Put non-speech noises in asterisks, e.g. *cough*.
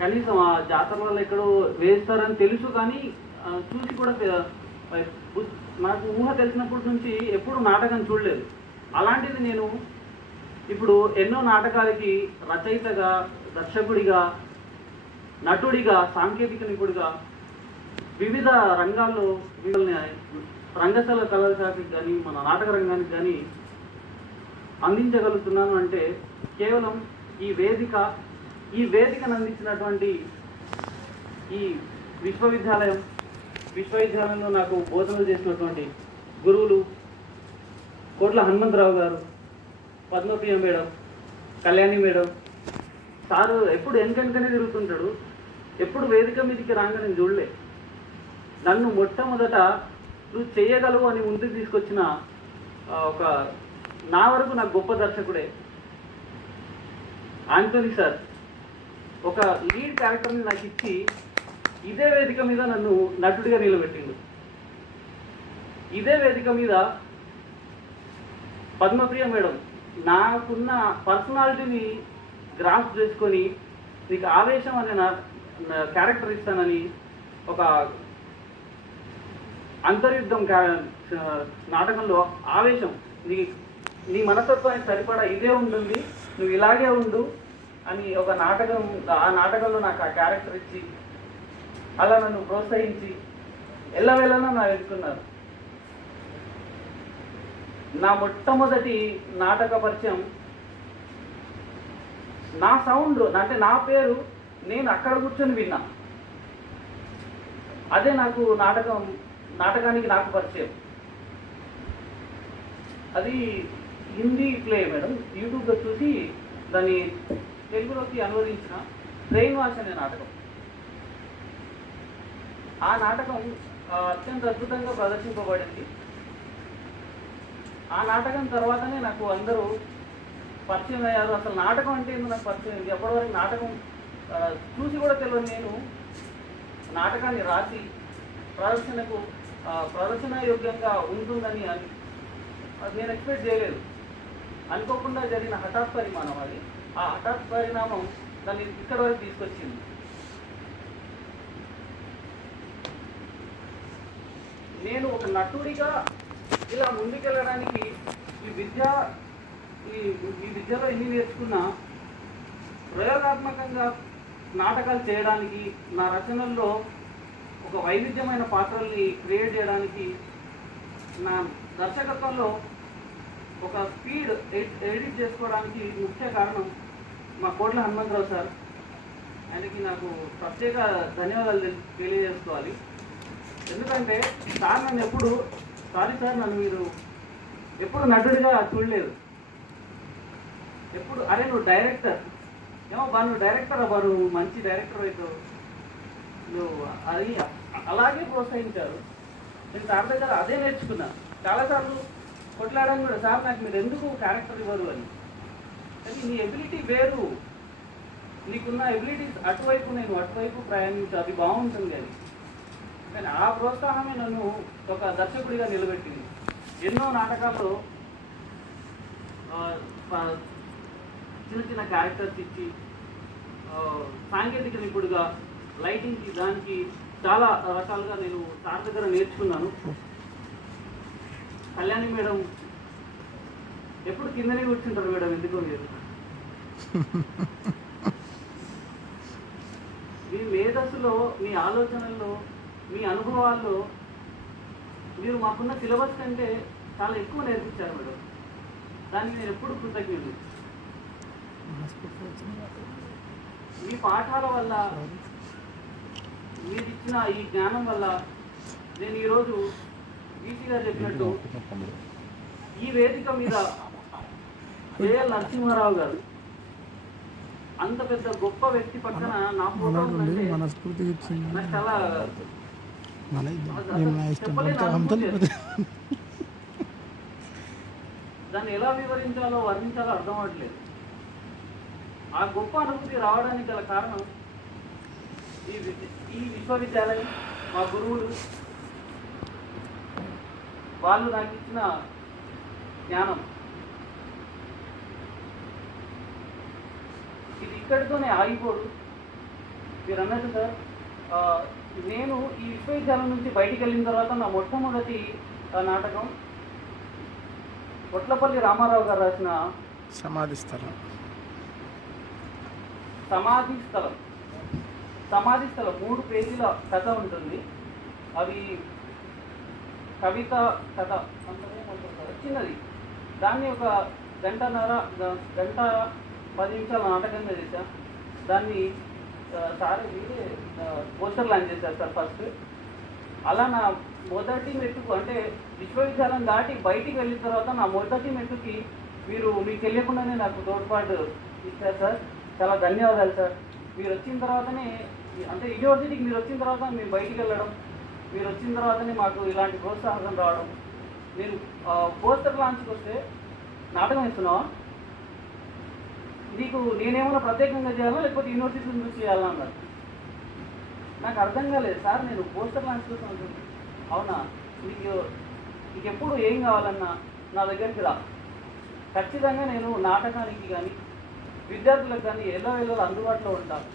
కనీసం ఆ జాతరలలో ఎక్కడో వేస్తారని తెలుసు కానీ చూసి కూడా మనకు నాకు ఊహ తెలిసినప్పటి నుంచి ఎప్పుడు నాటకం చూడలేదు. అలాంటిది నేను ఇప్పుడు ఎన్నో నాటకాలకి రచయితగా దర్శకుడిగా నటుడిగా సాంకేతిక నిపుణుడిగా వివిధ రంగాల్లో వివిధ రంగస్థల కళల కానీ మన నాటక రంగానికి కానీ అందించగలుగుతున్నాను అంటే కేవలం ఈ వేదిక ఈ వేదికను అందించినటువంటి ఈ విశ్వవిద్యాలయం విశ్వవిద్యాలయంలో నాకు బోధనలు చేసినటువంటి గురువులు కోట్ల హనుమంతరావు గారు Padmapriya madam Kalyani madam. Sir ఎప్పుడు వెనకనే తిరుగుతుంటాడు. ఎప్పుడు వేదిక మీదకి రాగా నేను చూడలే. నన్ను మొట్టమొదట నువ్వు చేయగలవు అని ముందుకు తీసుకొచ్చిన ఒక నా వరకు నాకు గొప్ప దర్శకుడే ఆంటోనీ సార్. ఒక లీడ్ క్యారెక్టర్ని నాకు ఇచ్చి ఇదే వేదిక మీద నన్ను నటుడిగా నిలబెట్టిండు. ఇదే వేదిక మీద పద్మప్రియ మేడం నాకున్న పర్సనాలిటీని గ్రాస్ చేసుకొని నీకు ఆవేశం అనే నా క్యారెక్టర్ ఇస్తానని ఒక అంతర్యుద్ధం క్యా- నాటకంలో ఆవేశం. నీ నీ మనస్తత్వానికి సరిపడా ఇదే ఉంటుంది నువ్వు ఇలాగే ఉండు అని ఒక నాటకం ఆ నాటకంలో నాకు ఆ క్యారెక్టర్ ఇచ్చి అలా నన్ను ప్రోత్సహించి ఎల్లవేళలా నా వెళ్తున్నారు నా మొట్టమొదటి నాటక పరిచయం నా సౌండ్ అంటే నా పేరు నేను అక్కడ కూర్చొని విన్నా. అదే నాకు నాటకం నాటకానికి నాకు పరిచయం. అది హిందీ ప్లే మేడం యూట్యూబ్లో చూసి దాన్ని తెలుగులోకి అనువదించిన ట్రైన్ వాష్ అనే నాటకం. ఆ నాటకం అత్యంత అద్భుతంగా ప్రదర్శింపబడింది. ఆ నాటకం తర్వాతనే నాకు అందరూ పరిచయం అయ్యారు. అసలు నాటకం అంటే ఏందో నాకు పరిచయం అయింది ఎప్పటివరకు నాటకం చూసి కూడా తెలియదు నేను. నాటకాన్ని రాసి ప్రదర్శనకు ప్రదర్శన యోగ్యంగా ఉంటుందని అని అది నేను ఎక్స్పెక్ట్ చేయలేదు. అనుకోకుండా జరిగిన హఠాత్ పరిమాణం అది. ఆ హఠాత్ పరిణామం దాన్ని ఇక్కడ వరకు తీసుకొచ్చింది. నేను ఒక నటుడిగా ఇలా ముందుకెళ్ళడానికి ఈ విద్య ఈ ఈ విద్యలో ఎన్ని నేర్చుకున్నా ప్రయోగాత్మకంగా నాటకాలు చేయడానికి నా రచనల్లో ఒక వైవిధ్యమైన పాత్రల్ని క్రియేట్ చేయడానికి నా దర్శకత్వంలో ఒక స్పీడ్ ఎడిట్ చేసుకోవడానికి ముఖ్య కారణం మా కోట్ల హనుమంతరావు సార్. ఆయనకి నాకు ప్రత్యేక ధన్యవాదాలు తెలియజేసుకోవాలి. ఎందుకంటే సార్ నన్ను ఎప్పుడు సారీ సార్ నన్ను మీరు ఎప్పుడు నటుడిగా చూడలేదు. ఎప్పుడు అరే నువ్వు డైరెక్టర్ ఏమో బా నువ్వు డైరెక్టర్ అబ్బా నువ్వు మంచి డైరెక్టర్ అవుతావు నువ్వు అది అలాగే ప్రోత్సహించారు. నేను సార్ దగ్గర అదే నేర్చుకున్నా. చాలాసార్లు కొట్లాడడం కూడా సార్ నాకు మీరు ఎందుకు క్యారెక్టర్ ఇవ్వరు అని. కానీ నీ ఎబిలిటీ వేరు. నీకున్న ఎబిలిటీస్ అటువైపు నేను అటువైపు ప్రయాణించు అది బాగుంటుంది కానీ కానీ ఆ ప్రోత్సాహమే నన్ను ఒక దర్శకుడిగా నిలబెట్టింది. ఎన్నో నాటకాల్లో చిన్న చిన్న క్యారెక్టర్స్ ఇచ్చి సాంకేతిక నిపుణుడుగా లైటింగ్కి దానికి చాలా రకాలుగా నేను సార్ దగ్గర నేర్చుకున్నాను. కళ్యాణి మేడం ఎప్పుడు కిందనే కూర్చుంటారు మేడం ఎందుకో మీరు? మీ మేధస్సులో మీ ఆలోచనల్లో మీ అనుభవాల్లో మీరు మాకున్న సిలబస్ కంటే చాలా ఎక్కువ నేర్పించారు మేడం. దానికి నేను ఎప్పుడు కృతజ్ఞుడు మీ పాఠాల వల్ల మీరు ఇచ్చిన ఈ జ్ఞానం వల్ల నేను ఈరోజు బీసీ గారు చెప్పినట్టు ఈ వేదిక మీద ఏఎల్ నరసింహారావు గారు అంత పెద్ద గొప్ప వ్యక్తి పక్కన నా ఫోటో నాకు చాలా *laughs* దాన్ని ఎలా వివరించాలో వర్ణించాలో అర్థం అవ్వట్లేదు. ఆ గొప్ప అనుభూతి రావడానికి గల కారణం ఈ ఈ విశ్వవిద్యాలయం మా గురువులు వాళ్ళు నాకు ఇచ్చిన జ్ఞానం. ఇది ఇక్కడితోనే ఆగిపోదు. మీరు అన్నట్టు సార్ నేను ఈ విశ్వవిద్యాలయం నుంచి బయటికి వెళ్ళిన తర్వాత నా మొట్టమొదటి ఆ, నాటకం కొట్లపల్లి రామారావు గారు రాసిన సమాధి స్థలం. సమాధి స్థలం. సమాధి స్థలం మూడు పేజీల కథ ఉంటుంది. అవి కవిత కథ అంతనే ఉంటుంది. చిన్నది. దాన్ని ఒక గంటన్నర గంట పది నిమిషాల నాటకంగా చేశా దాన్ని ఆ, సార్ పోస్టర్ లాంచ్ చేశారు సార్ ఫస్ట్. అలా నా మొదటి మెట్టుకు అంటే విశ్వవిద్యాలయం దాటి బయటికి వెళ్ళిన తర్వాత నా మొదటి మెట్టుకి మీరు మీకు తెలియకుండానే నాకు తోడ్పాటు ఇచ్చారు సార్. చాలా ధన్యవాదాలు సార్. మీరు వచ్చిన తర్వాతనే అంటే యూనివర్సిటీకి మీరు వచ్చిన తర్వాత మేము బయటికి వెళ్ళడం మీరు వచ్చిన తర్వాతనే మాకు ఇలాంటి ప్రోత్సాహం రావడం. నేను పోస్టర్ లాంచ్కి వస్తే నాటకం ఇస్తున్నావా నీకు నేనేమైనా ప్రత్యేకంగా చేయాలా లేకపోతే యూనివర్సిటీ నుంచి చేయాలా అన్నారు. నాకు అర్థం కాలేదు. సార్ నేను పోస్టర్ లాంచ్ కోసం అనుకుంటున్నాను. అవునా? నీకు నీకు ఎప్పుడు ఏం కావాలన్నా నా దగ్గరికి రా. ఖచ్చితంగా నేను నాటకానికి కానీ విద్యార్థులకు కానీ ఎలా ఎలా అందుబాటులో ఉంటాను